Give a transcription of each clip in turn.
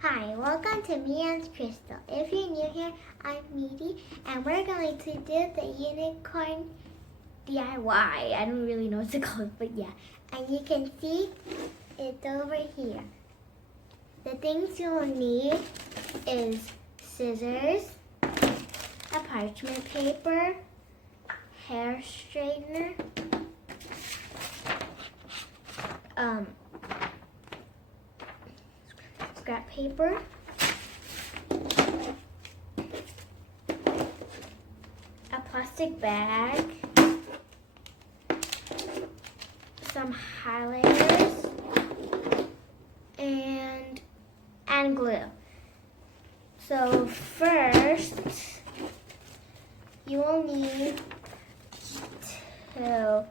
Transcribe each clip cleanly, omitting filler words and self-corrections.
Hi, welcome to Me and Crystal. If you're new here, I'm Meaty, and we're going to do the unicorn DIY. I don't really know what it's called, but yeah. And you can see it's over here. The things you'll need is scissors, a parchment paper, hair straightener, scrap paper, a plastic bag, some highlighters, and glue. So first, you will need to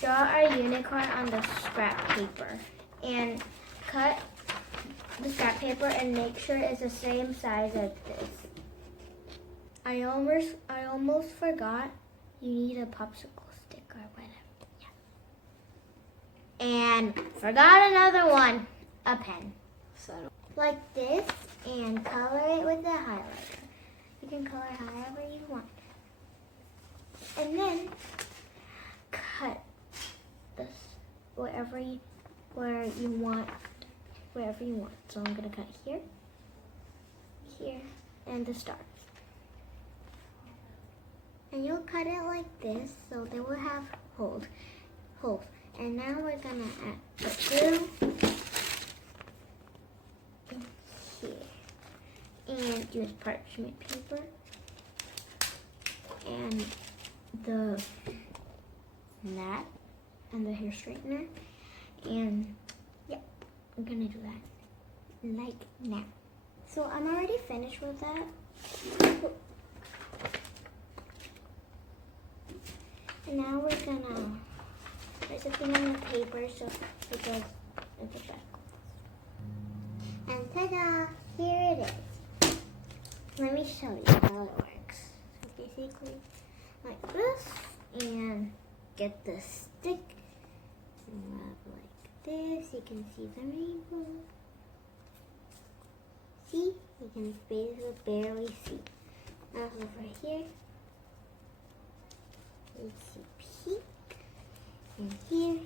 draw our unicorn on the scrap paper and cut the scrap paper and make sure it's the same size as this. I almost forgot you need a popsicle stick or whatever. Yeah. And forgot another one, a pen. So like this, and color it with the highlighter. You can color however you want. And then cut this wherever you want. So I'm gonna cut here, here, and the stars. And you'll cut it like this, so they will have holes. And now we're gonna add the glue in here, and use parchment paper and the mat and the hair straightener, and yeah, I'm gonna do that like now. So I'm already finished with that. And now we're gonna put something on the paper so it goes in the back. And ta-da! Here it is. Let me show you how it works. So basically, like this, and get the stick and rub like this. You can see the rainbow. See? You can basically barely see. Now over here, you see pink, and here,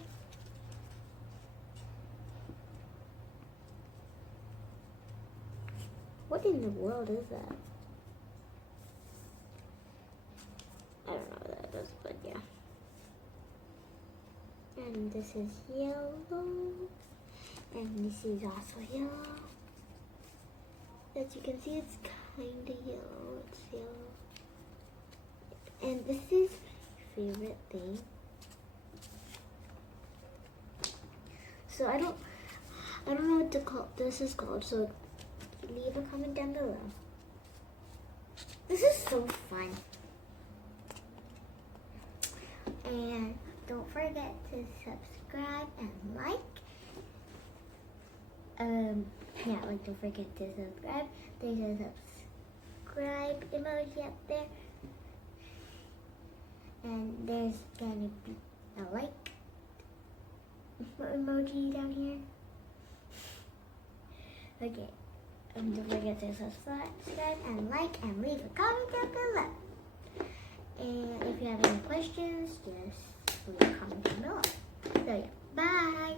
what in the world is that? I don't know what that is, but yeah. And this is yellow, and this is also yellow. As you can see, it's kind of yellow. It's yellow. And this is my favorite thing. So I don't know what this is called. So leave a comment down below. This is so fun. And don't forget to subscribe and like. Don't forget to subscribe. There's a subscribe emoji up there. And there's gonna be a like emoji down here. Okay. And don't forget to subscribe and like and leave a comment down below. And if you have any questions, just leave a comment down below. So yeah, bye.